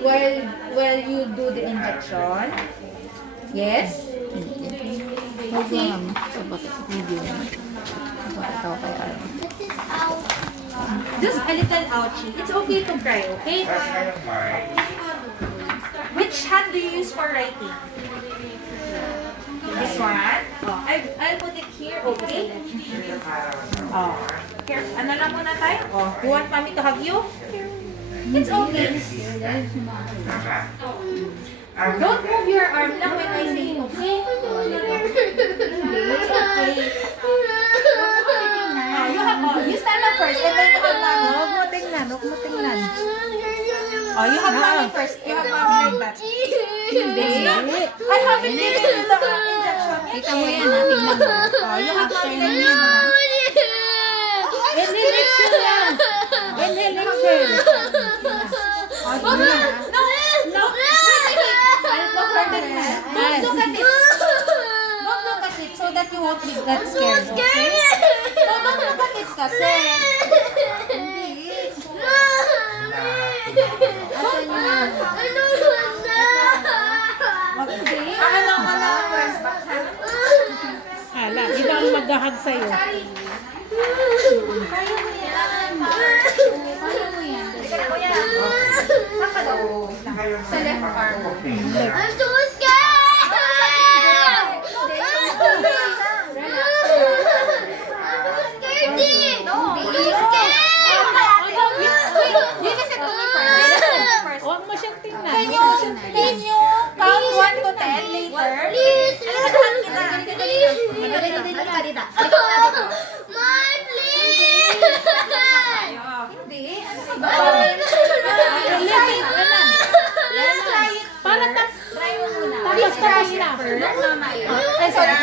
while you do the injection. Yes? Okay. So, bakit video na? Bakit ako kay Aaron? Just a little ouchie. It's okay to cry, okay? Which hand do you use for writing? This one? Oh, I'll put it here, okay? Oh. Here, ano lang muna tayo? Oh, you want mommy to hug you? It's okay. Don't move your arm lang when I say, okay? It's okay. You stand up first and then you hug mommy. Huwag mo tingnan, huwag mo tingnan. Oh, you hug mommy first. You hug mommy like that. Hindi. I haven't given you the injection. Kita mo yan, ha? Tingnan mo. Oh, you hug After mommy nun yan, ha? first. Inhale, exhale lang. Inhale, exhale. Oh, no, no, no. I'll go for the hand. Don't look at it. Don't look at it so that you won't be that scared, okay? No, don't look at it kasi. Ano ka na? Press back hand. Hala, iba ang maghahag sa'yo. Kaya mo yan. Kaya mo yan. Saka daw. Sa left arm. I'm so scared! I'm scared! No. You listen to me first. Huwag mo siyang tingnan. Can you count 1 to 10 later? Please! Hindi. Please try it first. Ay, sorry.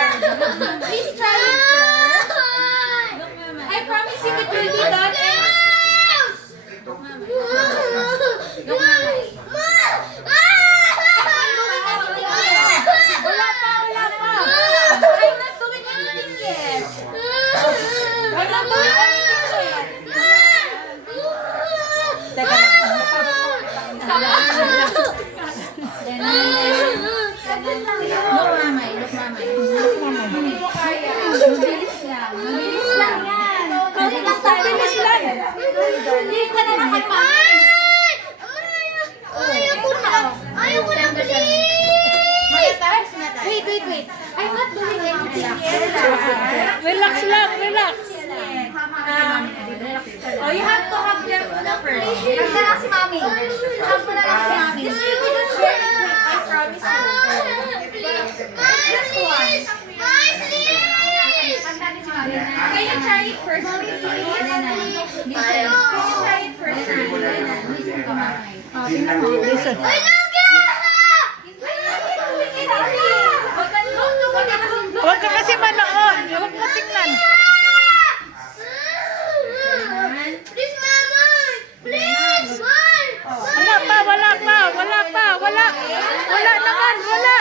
Please try it first. I promise you it will be done. I'm not doing anything yet. I'm not doing anything yet. Teka lang. Look, mamay. Look, mamay. Hindi mo kaya. Mabilis lang. Mabilis lang yan. Mabilis lang. Hindi ka na nakapamay. Ayoko na, please! Wait. I'm not doing anything yet. Relax lang, relax. Oh, you have to hug them muna first. Hug na lang si Mami. Hug mo na lang si Mami. This will be just very quick, I promise you. Just one. Can you try it first, please? Can you try it first? Listen to Mamay. Tingnan mo, listen. Huwag ka kasi manood. Huwag mo tingnan. Please, Mama! Please! Wala pa, wala pa, wala pa, wala. Wala naman, wala.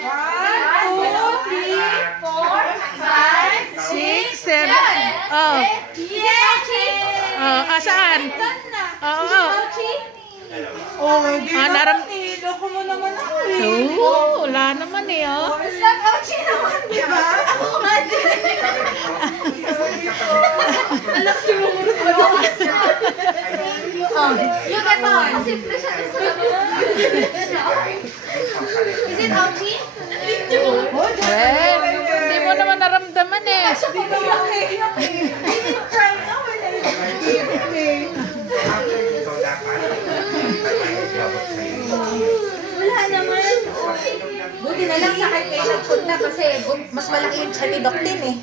1, 2, 3, 4, 5, 6, 7. Oh. Oh, asaan? Oo, oh. Oh, hindi naram... Loko mo naman ako Oo, wala naman eh, oh. It's not ouchie naman, di ba? Ako nga din. Alam si mo mo You get on. Simple siya. Is it ouchie? Well, hindi mo naman naramdaman eh. Hindi naman try na when wala naman. Buti na lang sakit kayo nagpunta kasi mas malaki yung tiyan ni Doc Tin eh.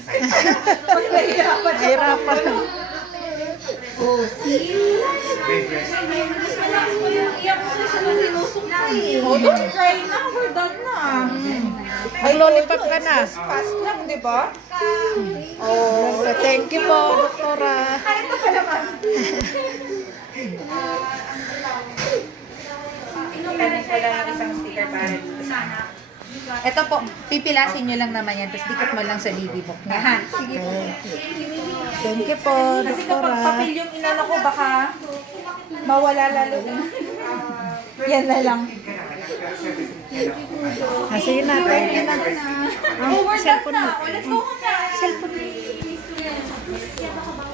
Mas mahirapan. Hirapan. Oh, see? Relax mo yung iyak mo sa mga sinusok na eh. Oh, don't cry na. We're done na. Mag-lollipop ka na. Fast lang, di ba? Oh, thank you po, doktora. Ay, ito pa naman. Inumin ko lang yung isang sticker para dito. Ito po, pipilasin nyo lang naman yan, tapos dikit mo lang sa libi mo. Nga, sige po. Thank you po, Kasi kapag doktora. papel yung inano ko, baka mawala lalo. Yan na lang. Sige na, tayo na. Over that Cellphone mo. na. Let's go home